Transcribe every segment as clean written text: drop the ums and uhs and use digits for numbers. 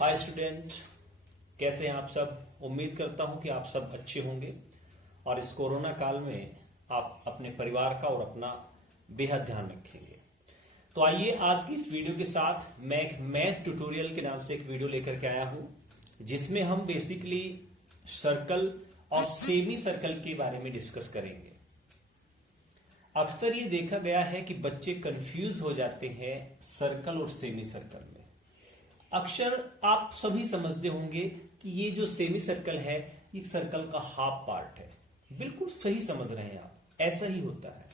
Hi student, कैसे हैं आप सब। उम्मीद करता हूं कि आप सब अच्छे होंगे और इस कोरोना काल में आप अपने परिवार का और अपना बेहद ध्यान रखेंगे। तो आइए आज की इस वीडियो के साथ मैं एक मैथ ट्यूटोरियल के नाम से एक वीडियो लेकर के आया हूं, जिसमें हम बेसिकली सर्कल और सेमी सर्कल के बारे में डिस्कस करेंगे। अक्सर ये देखा गया है कि बच्चे कंफ्यूज हो जाते हैं सर्कल और सेमी सर्कल में। अक्सर आप सभी समझते होंगे कि ये जो सेमी सर्कल है ये सर्कल का हाफ पार्ट है। बिल्कुल सही समझ रहे हैं आप, ऐसा ही होता है।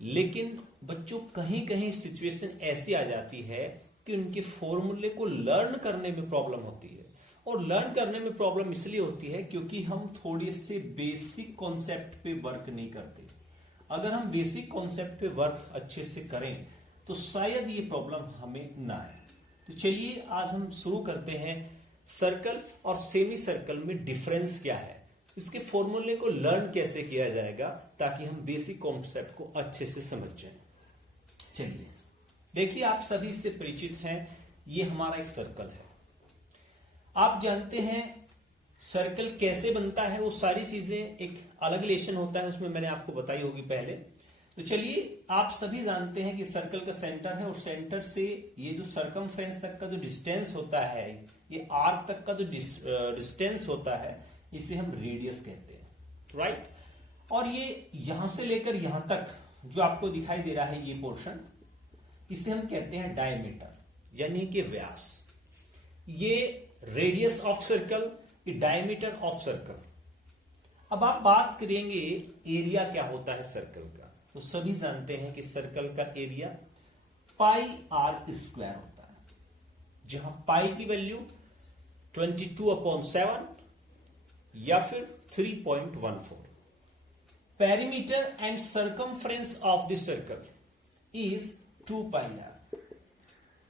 लेकिन बच्चों कहीं कहीं सिचुएशन ऐसी आ जाती है कि उनके फॉर्मूले को लर्न करने में प्रॉब्लम होती है। और लर्न करने में प्रॉब्लम इसलिए होती है क्योंकि हम थोड़े से बेसिक कॉन्सेप्ट पे वर्क नहीं करते। अगर हम बेसिक कॉन्सेप्ट पे वर्क अच्छे से करें तो शायद ये प्रॉब्लम हमें ना आए। तो चलिए आज हम शुरू करते हैं सर्कल और सेमी सर्कल में डिफरेंस क्या है, इसके फॉर्मूले को लर्न कैसे किया जाएगा ताकि हम बेसिक कॉन्सेप्ट को अच्छे से समझ जाएं। चलिए देखिए, आप सभी से परिचित हैं, ये हमारा एक सर्कल है। आप जानते हैं सर्कल कैसे बनता है, वो सारी चीजें एक अलग लेसन होता है, उसमें मैंने आपको बताई होगी पहले। तो चलिए, आप सभी जानते हैं कि सर्कल का सेंटर है और सेंटर से ये जो सरकमफ्रेंस तक का जो डिस्टेंस होता है, ये आर्क तक का जो डिस्टेंस होता है, इसे हम रेडियस कहते हैं, राइट। और ये यहां से लेकर यहां तक जो आपको दिखाई दे रहा है ये पोर्शन, इसे हम कहते हैं डायमीटर यानी कि व्यास। ये रेडियस ऑफ सर्कल, ये डायमीटर ऑफ सर्कल। अब आप बात करेंगे एरिया क्या होता है सर्कल का, तो सभी जानते हैं कि सर्कल का एरिया पाई आर स्क्वायर होता है, जहां पाई की वैल्यू 22/7 या फिर 3.14। Perimeter and circumference of the circle is 2 pi r.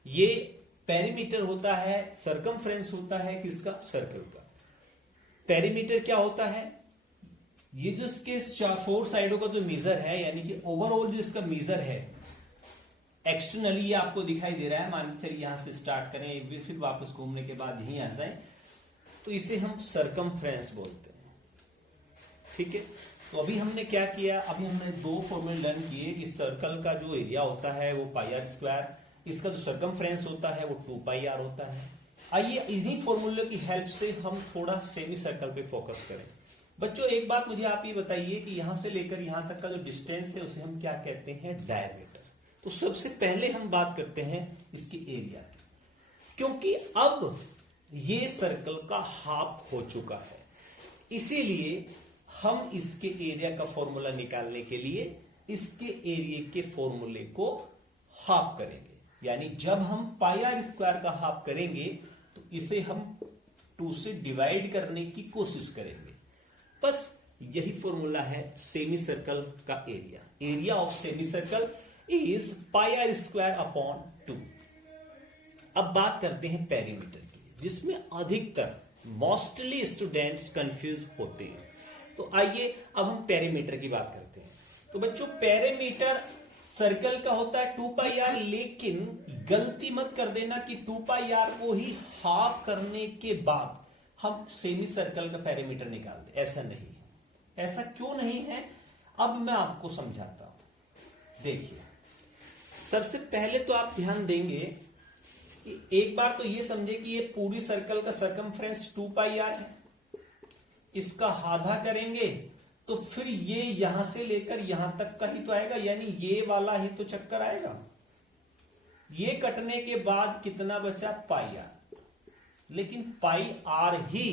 ये पेरीमीटर होता है, सर्कमफ्रेंस होता है किसका, सर्कल का। पेरीमीटर क्या होता है, ये जो इसके 4 साइडों का जो मेजर है, यानी कि ओवरऑल जो इसका मेजर है एक्सटर्नली, ये आपको दिखाई दे रहा है। मान के चलिए यहां से स्टार्ट करें, फिर वापस घूमने के बाद यहीं आ जाए, तो इसे हम सर्कमफ्रेंस बोलते हैं, ठीक है। तो अभी हमने क्या किया, अभी हमने 2 फॉर्मूले लर्न किए कि सर्कल का जो एरिया होता है वो पाई आर स्क्वायर, इसका जो सर्कमफ्रेंस होता है वो 2 पाई आर होता है। आइए इन्हीं फॉर्मूले की हेल्प से हम थोड़ा सेमी सर्कल पे फोकस करें। बच्चों एक बात मुझे आप ये बताइए कि यहां से लेकर यहां तक का जो डिस्टेंस है उसे हम क्या कहते हैं, डायमीटर। तो सबसे पहले हम बात करते हैं इसकी एरिया की, क्योंकि अब ये सर्कल का हाफ हो चुका है, इसीलिए हम इसके एरिया का फॉर्मूला निकालने के लिए इसके एरिया के फॉर्मूले को हाफ करेंगे। यानी जब हम पाई आर स्क्वायर का हाफ करेंगे तो इसे हम 2 से डिवाइड करने की कोशिश करेंगे। बस यही फॉर्मूला है सेमी सर्कल का area. Area of semi circle is pi r square upon 2। अब बात करते हैं पेरीमीटर की, जिसमें अधिकतर मोस्टली स्टूडेंट्स कंफ्यूज होते हैं। तो आइए अब हम पेरीमीटर की बात करते हैं। तो बच्चों पेरीमीटर सर्कल का होता है 2 पाई आर, लेकिन गलती मत कर देना कि 2 पाई आर को ही हाफ करने के बाद हम सेमी सर्कल का पेरीमीटर निकाल दें। ऐसा नहीं है। ऐसा क्यों नहीं है, अब मैं आपको समझाता हूं। देखिए, सबसे पहले तो आप ध्यान देंगे कि एक बार तो ये समझे कि ये पूरी सर्कल का सर्कमफ्रेंस 2 पाई आर है। इसका आधा करेंगे तो फिर ये यहां से लेकर यहां तक का ही तो आएगा, यानी ये वाला ही तो चक्कर आएगा। ये कटने के बाद कितना बचा, पाई आर। लेकिन पाई आर ही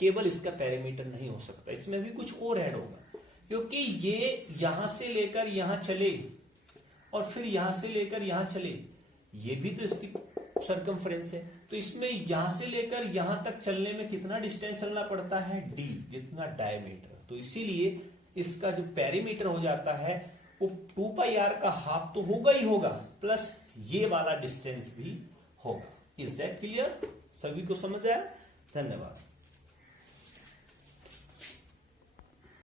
केवल इसका पेरीमीटर नहीं हो सकता, इसमें भी कुछ और ऐड होगा, क्योंकि ये यहां से लेकर यहां चले और फिर यहां से लेकर यहां चले, ये भी तो इसकी सर्कमफ्रेंस है। तो इसमें यहां से लेकर यहां तक चलने में कितना डिस्टेंस चलना पड़ता है, डी, जितना डायमीटर। तो इसीलिए इसका जो पेरीमीटर हो जाता है वो 2 पाई आर का हाफ तो होगा ही होगा, प्लस ये वाला डिस्टेंस भी होगा। Is that clear? सभी को समझ आया? धन्यवाद।